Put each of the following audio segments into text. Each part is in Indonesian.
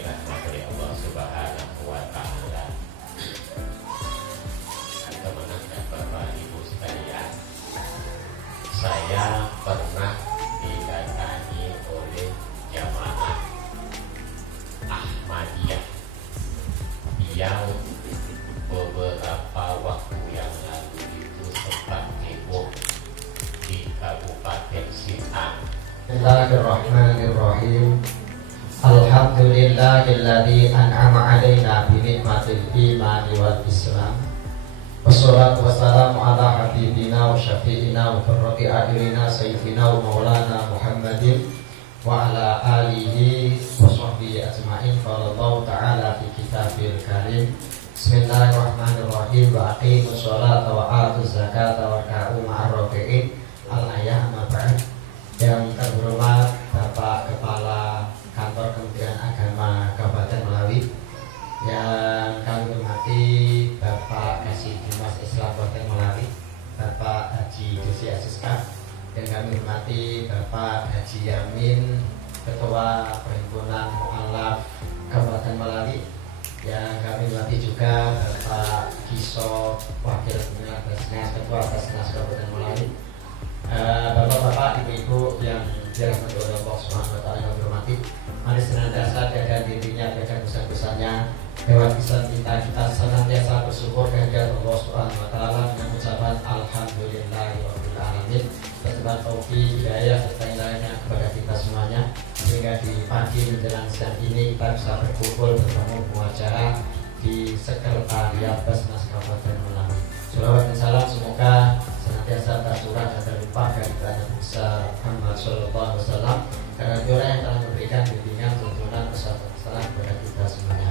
dirahmati Allah Subhanahu wa Ta'ala. Teman-teman dan Bapak Ibu sekalian, saya pernah didatangi oleh jamaah Ahmadiyah yang beberapa waktu yang lalu itu sempat heboh di Kabupaten Sintang. Bismillahirrahmanirrahim. Alhamdulillahilladzi an'ama 'alaina bi ni'matil iman wal islam. Wassalatu wassalamu ala habibina wa syafi'ina wa qurrati a'yunina sayyidina wa maulana Muhammadin wa ala alihi wa sahbihi ajma'in. Qala Allah ta'ala fi kitabil karim. Bismillahirrahmanirrahim. Wa aqimus sholata wa atuz zakata wa ka'u ma'ar raki'in. Al-ayah ma ba'd. Yang terhormat Bapak Kepala Kantor Kementerian Agama Kabupaten Melawi, yang kami hormati Bapak Kasih Humas Islam Kabupaten Melawi, Bapak Haji Desi Asiska, dan kami hormati Bapak Haji Yamin, Ketua Perhimpunan Mu'alaf Kabupaten Melawi, yang kami hormati juga Bapak Kiso, Wakil Pembina Basnas, Ketua Basnas Kabupaten Melawi, bapak-bapak, ibu-ibu yang dirahmati oleh Allah Subhanahu wa Ta'ala, yang hormati, mari senantiasa jaga dirinya, jaga besar-besarnya, lewat Islam kita senantiasa bersyukur kehadirat Allah Subhanahu wa Ta'ala dengan ucapan alhamdulillahirabbil alamin, berterima taufik, hidayah serta lainnya kepada kita semuanya, sehingga di pagi menjelang siang ini kita bisa berkumpul bertemu pengacara di Sekretariat Basnas Kabupaten Melawi. Shalawat dan salam semoga senantiasa tercurah dan terlimpah dari Nabi besar Muhammad Sallallahu Alaihi Wasallam, karena dia yang telah memberikan bimbingan, tuntunan, pesan-pesan kepada kita semuanya.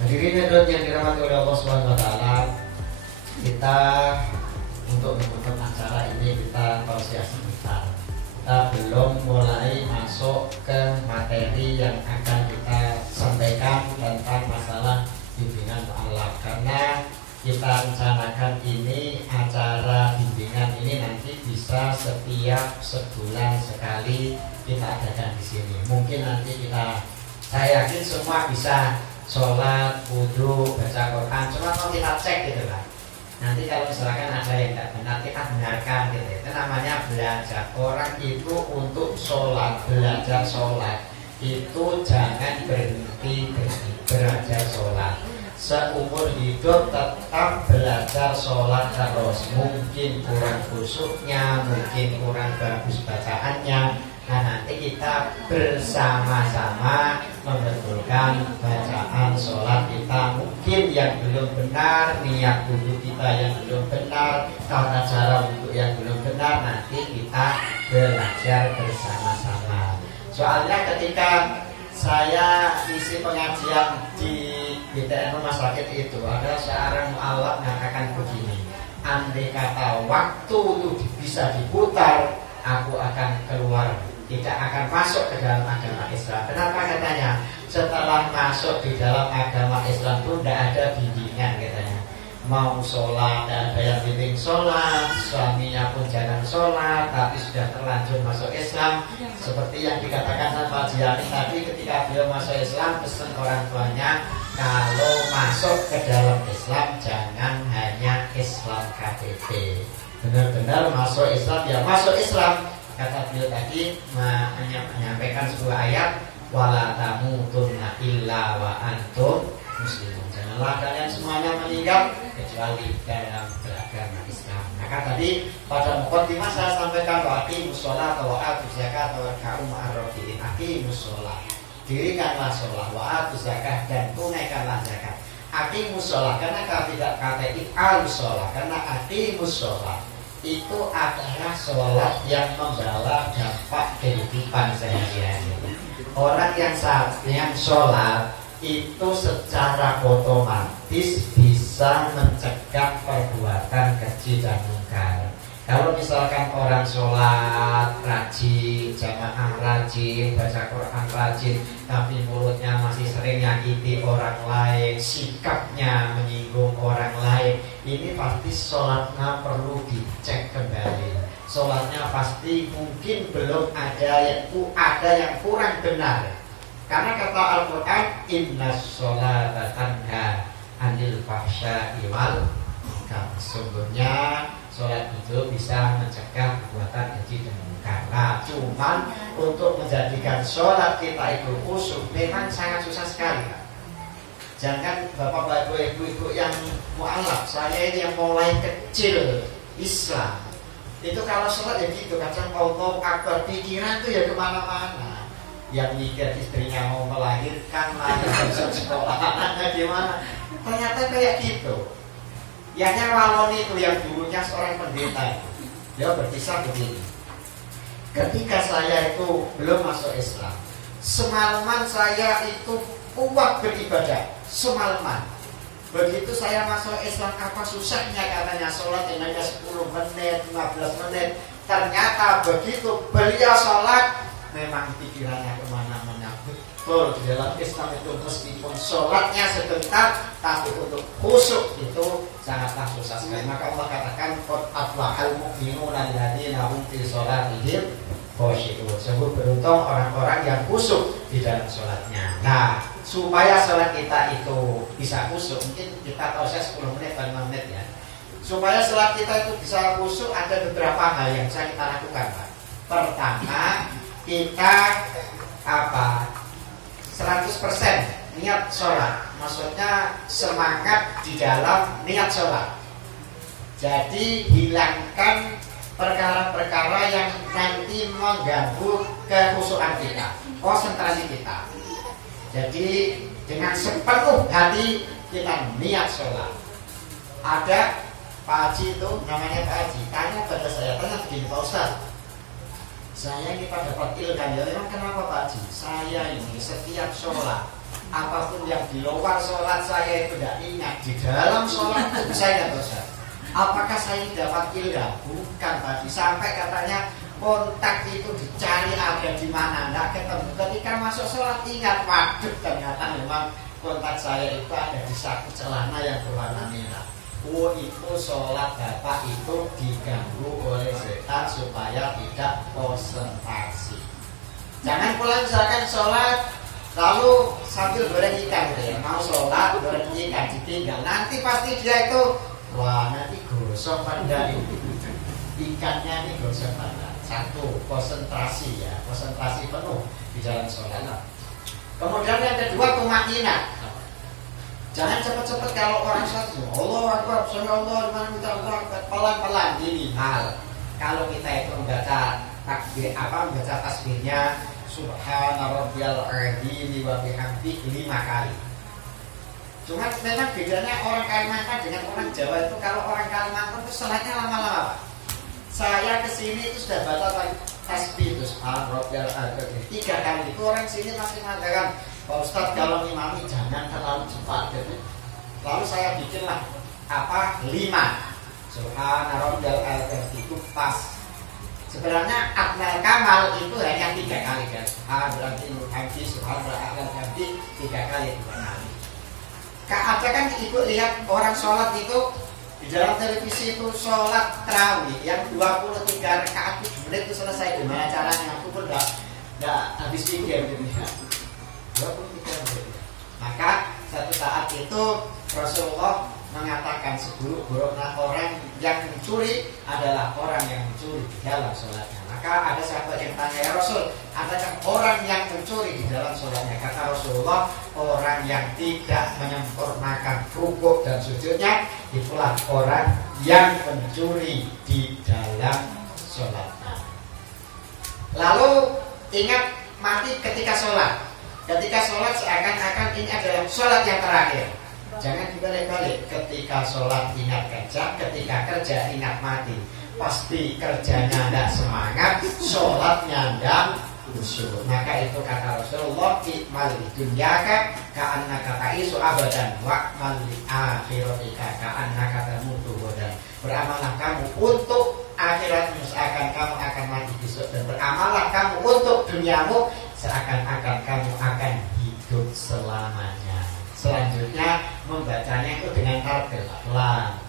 Hadirin hadirat yang dirahmati oleh Allah Subhanahu Wa Taala, kita untuk menutup acara ini kita tausiah sebentar. Kita belum mulai masuk ke materi yang akan kita sampaikan tentang masalah bimbingan mu'alaf, karena kita rencanakan ini acara bimbingan ini nanti bisa setiap sebulan sekali kita adakan di sini. Mungkin nanti saya yakin semua bisa sholat, wudhu, baca Quran. Cuma mau kita cek gitu kan. Nanti kalau misalkan ada yang tidak benar, kita benarkan gitu. Itu namanya belajar. Orang itu untuk sholat, belajar sholat itu jangan berhenti belajar sholat. Seumur hidup tetap belajar sholat terus. Mungkin kurang khusyuknya, mungkin kurang bagus bacaannya. Nah, nanti kita bersama-sama membetulkan bacaan sholat kita. Mungkin yang belum benar, niat wudhu kita yang belum benar, tata cara wudhu yang belum benar, nanti kita belajar bersama-sama. Soalnya ketika saya isi pengajian di BTN Rumah Sakit itu, ada seorang mu'alaf mengatakan begini, andai kata waktu itu bisa diputar, aku akan keluar, tidak akan masuk ke dalam agama Islam. Kenapa katanya? Setelah masuk di dalam agama Islam pun tidak ada bimbingan katanya. Mau sholat, tidak ada yang bimbing sholat, suaminya pun jangan sholat, tapi sudah terlanjur masuk Islam. Seperti yang dikatakan sama Jiani tadi, ketika beliau masuk Islam, pesan orang tuanya, kalau masuk ke dalam Islam jangan hanya Islam KTP, benar-benar masuk Islam, ya masuk Islam. Kata beliau tadi menyampaikan sebuah ayat, wala tamutunna illa wa antum muslimun. Janganlah kalian semuanya meninggal kecuali dalam beragama Islam. Maka tadi pada mukadimah saya sampaikan wa aqimus shalah wa atuz zakat wa ka'u ma'ar rafi'in. Aqimus shalah, dirikanlah sholat, wa atuz zakat, dan tunaikanlah zakat. Aqimus shalah karena tidak kata alus sholah, karena aqimus shalah itu adalah sholat yang membawa dampak kehidupan sehari-hari. Orang yang sholat itu secara otomatis bisa mencegah perbuatan keji dan mungkar. Kalau misalkan orang sholat rajin, jamaah rajin, baca Quran rajin, tapi mulutnya masih sering nyakiti orang lain, sikapnya menyinggung orang lain, ini pasti sholatnya perlu dicek kembali. Sholatnya pasti mungkin belum ada yang kurang benar. Karena kata Al-Quran, inna sholata tanha anil fahsya'i wal munkar. Sesungguhnya sholat itu bisa mencegah perbuatan keji dan munkar. Nah, cuman untuk menjadikan sholat kita itu khusyuk memang sangat susah sekali, Pak. Jangan bapak-bapak, ibu-ibu yang mu'alaf, saya ini yang mulai kecil Islam, itu kalau sholat ya gitu, kadang Allah akbar, pikiran tuh ya kemana-mana. Yang mikir istrinya mau melahirkan, lahir sekolah, anaknya gimana. Ternyata kayak gitu. Yang Walon itu yang dulunya seorang pendeta, dia berkisah begini. Ketika saya itu belum masuk Islam, semalaman saya itu kuat beribadah, semalaman. Begitu saya masuk Islam, apa susahnya katanya sholat yang hanya 10 menit, 15 menit. Ternyata begitu beliau sholat, memang pikirannya kemana-mana. Betul, di dalam Islam itu meskipun sholatnya sebentar, tapi untuk khusyuk itu sangatlah susah sekali. Maka Allah katakan, qad aflahal mu'minuna alladzina hum fi sholatihim khushu'un. Sungguh beruntung orang-orang yang khusyuk di dalam sholatnya. Nah, supaya sholat kita itu bisa khusyuk, mungkin kita tahu saya 10 menit atau 5 menit ya. Supaya sholat kita itu bisa khusyuk, ada beberapa hal yang bisa kita lakukan, Pak. Pertama, kita 100% niat sholat. Maksudnya semangat di dalam niat sholat. Jadi hilangkan perkara-perkara yang nanti mengganggu kekhusyukan kita, konsentrasi kita. Jadi dengan sepenuh hati kita niat sholat. Ada Pak Haji itu, namanya Pak Haji, tanya pada saya, tanya begini, Pak Ustaz, saya ini pada dapat ilmu, ya memang kenapa Pak Haji? Saya ini setiap sholat, apapun yang di luar sholat saya itu tidak ingat, di dalam sholat itu saya tidak Ustaz. Apakah saya dapat ilmu? Bukan Pak Haji, sampai katanya kontak itu dicari ada di mana, tidak ketemu. Ketika masuk sholat ingat, waduh ternyata memang kontak saya itu ada di saku celana yang berwarna merah. Oh, itu sholat Bapak itu diganggu oleh setan supaya tidak konsentrasi. Jangan pulang misalkan sholat lalu sambil goreng ikan gitu ya. Mau sholat goreng ikan ditinggal, nanti pasti dia itu wah nanti gosong pada ikannya ini gosong pada. Satu, konsentrasi ya, konsentrasi penuh di dalam sholat. Kemudian yang kedua, tumakninah. Jangan cepat-cepat kalau orang sholat, Allah Akbar, Allah, pelan-pelan ini hal. Kalau kita itu membaca takbir membaca tasbihnya Subhana Rabbiyal A'la wa bihamdihi 5 kali. Cuma memang bedanya orang Kalimantan dengan orang Jawa itu, kalau orang Kalimantan itu sholatnya lama-lama. Saya kesini itu sudah baca tasbih itu Subhana Rabbiyal A'la 3 kali. Itu orang sini masih mengatakan, Pak Ustadz kalau ngimami jangan terlalu cepat gitu. Lalu saya bikinlah 5 Subhana Rabbiyal A'la itu pas. Sebenarnya Akmal Kamal itu hanya 3 kali kan. Subhana Rabbiyal A'la 3 kali. Ada kan ibu lihat orang sholat itu di dalam televisi itu sholat tarawih yang 23 rakaat 7 menit itu selesai. Gimana caranya? Aku pun enggak habis pikir gitu ya. 23 menit. Maka satu saat itu Rasulullah mengatakan seburuk-buruknya orang yang mencuri adalah orang yang mencuri di dalam sholatnya. Maka ada sahabat yang tanya, ya Rasul, adakah orang yang mencuri di dalam sholatnya? Kata Rasulullah, orang yang tidak menyempurnakan rukuk dan sujudnya, itulah orang yang mencuri di dalam sholatnya. Lalu ingat mati ketika sholat. Ketika sholat seakan-akan ini adalah sholat yang terakhir. Jangan dibalik-balik. Ketika sholat ingat kerja, ketika kerja ingat mati. Pasti kerjanya tidak semangat, sholatnya tidak khusyuk. Maka itu kata Rasulullah, ikmal dunyaka ka'annaka ta'isu abadan wa'mal li akhiratika ka'annaka tamutu wadan. Beramallah kamu untuk akhiratmu seakan kamu akan mati besok, dan beramallah kamu untuk duniamu seakan-akan kamu akan hidup selamanya. Selanjutnya membacanya itu dengan tartil pelan.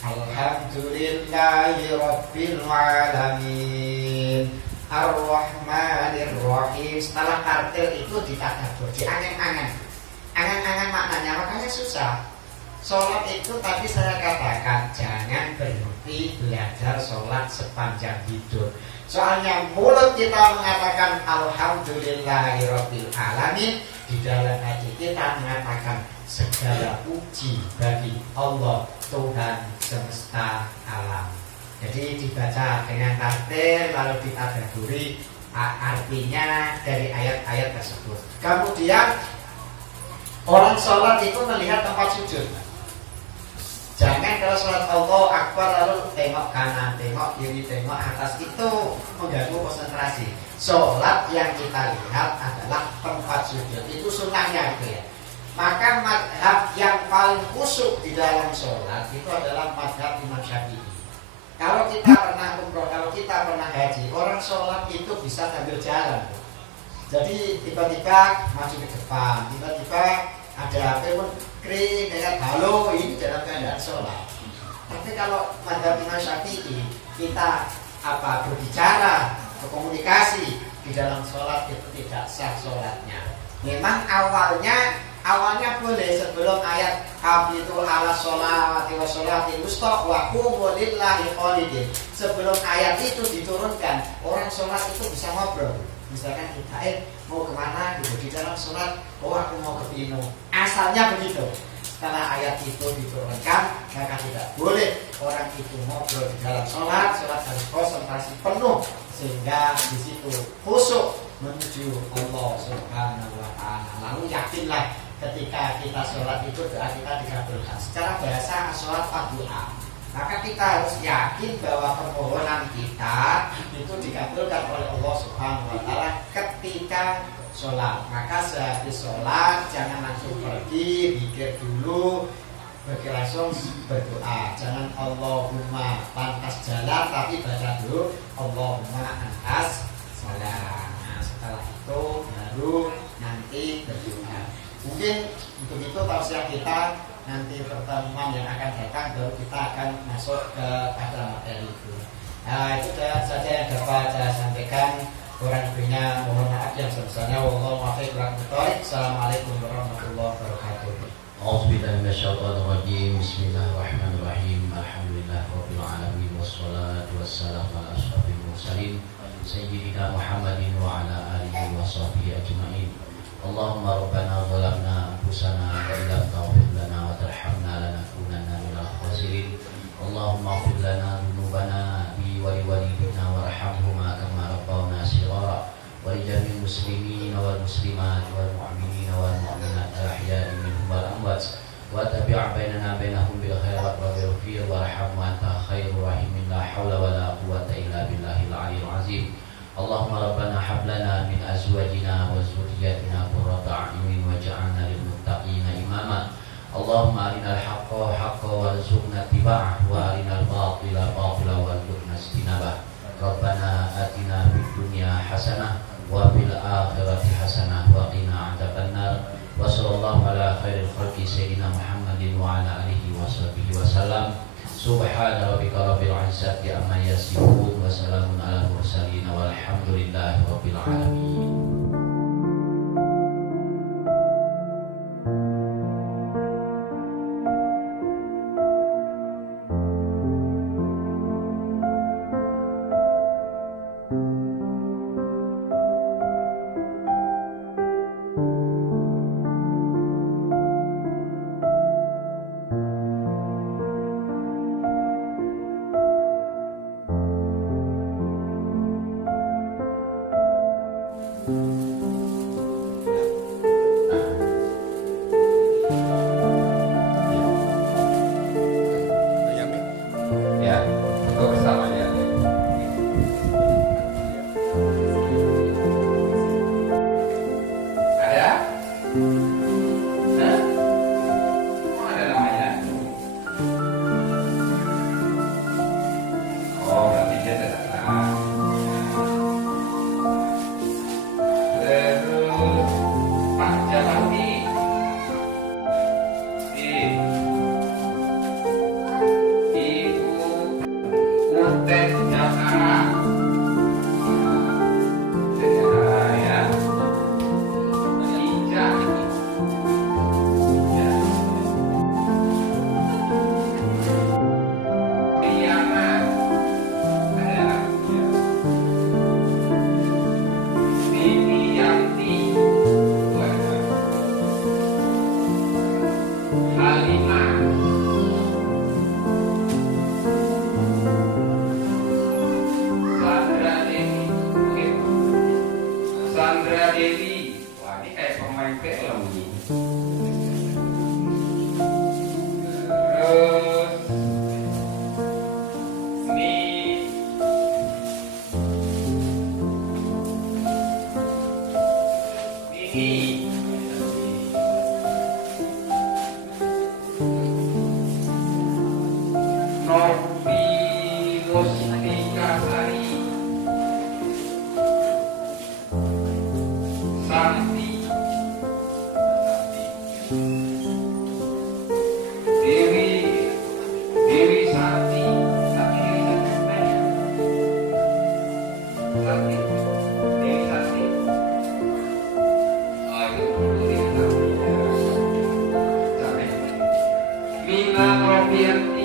Alhamdulillahi Rabbil Alamin Ar-Rahmanir Rahim. Setelah tartil itu ditadabbur diangen-angen. Angen-angen maknanya, makanya susah. Sholat itu tadi saya katakan jangan berhenti belajar sholat sepanjang hidup. Soalnya mulut kita mengatakan alhamdulillahirabbil alamin, di dalam hati kita mengatakan segala puji bagi Allah Tuhan semesta alam. Jadi dibaca dengan tartil lalu ditadabburi artinya dari ayat-ayat tersebut. Kemudian orang sholat itu melihat tempat sujud. Jangan kalau sholat Allah Akbar lalu tengok kanan, tengok kiri, tengok atas, itu mengganggu konsentrasi. Sholat yang kita lihat adalah tempat sujud, itu sunnahnya gitu ya. Maka madhab yang paling khusyuk di dalam sholat itu adalah madhab Imam Syafi'i. Kalau kita pernah umroh, kalau kita pernah haji, orang sholat itu bisa sambil jalan. Jadi tiba-tiba maju ke depan, tiba-tiba ada pun kering dengan halo, ini dalam keadaan sholat. Tapi kalau madhab Imam Syafi'i, kita berbicara, berkomunikasi di dalam sholat itu tidak sah sholatnya. Memang awalnya boleh sebelum ayat hafizu ala sholawati wa sholatil wusta wa qumu lillahi qanidin. Sebelum ayat itu diturunkan, orang sholat itu bisa ngobrol. Misalkan kita mau kemana gitu di dalam sholat, aku mau ke Pino. Asalnya begitu. Setelah ayat itu diturunkan, maka tidak boleh orang itu ngobrol di dalam sholat. Sholat harus konsentrasi penuh sehingga di situ khusyuk menuju Allah Subhanahu wa Ta'ala. Lalu yakinlah ketika kita sholat itu doa kita dikabulkan. Secara bahasa sholat duha. Maka kita harus yakin bahwa permohonan kita itu dikabulkan oleh Allah Subhanahu wa Ta'ala ketika sholat. Maka sehabis sholat jangan langsung pergi, pikir dulu, pergi langsung berdoa. Jangan Allahumma lantas jalan, tapi baca dulu Allahumma antas salam. Nah, setelah itu baru nanti berdoa. Mungkin untuk itu tausiah kita, nanti pertemuan yang akan datang baru kita akan masuk ke pada materi itu. Nah, itu saja yang dapat saya sampaikan. Kurang lebihnya mohon maaf yang sebesarnya. Wallahu muwaffiq ila aqwamit thoriq. Assalamualaikum warahmatullahi wabarakatuh. A'udzubillahi minasyaitonir rajim. Bismillahirrahmanirrahim. Alhamdulillahirabbil alamin wassalatu wassalamu ala asyrofil mursalin sayyidina Muhammadin wa ala alihi wa sahbihi ajmain. Allahumma rabbana zalamna anfusana wa illam taghfir lana wa tarhamna lanakunanna minal khasirin. Allahumma ighfir lana dzunubana wa liwalidina warhamhuma kama rabbawna shighara wa li jami'il muslimin wal muslimat wal mu'minina wal mu'minat al-ahya'i minhum wal amwat wa tabi' bainana bainahum bil khairat wa bil fir warham wa anta khairur rahimin. La haula wa la quwwata illa billahil aliyyil azim. Allahumma rabbana hab lana min azwajina wa dzurriyyatina qurrata a'yunin waj'alna lil muttaqina imama. Allahumma arinal haqqa haqqan warzuqna ittiba'ah wa arinal batila batila warzuqna ijtinabah. Rabbana atina fid dunya hasanah wa fil akhirati hasanah wa qina adzabannar. Wa sallallahu ala khairil khalqi sayyidina Muhammadin wa ala alihi wa sahbihi wasallam. Subhana rabbika rabbil izzati amma yasifun wa salamun alal mursalin walhamdulillahi rabbil alamin. Ijazah Romi. Terus ini Novi Mustika Sari, Santi, Dewi Santi, Dewi Santi. Oh, itu dulu Dewi Santi. Mina Robianti.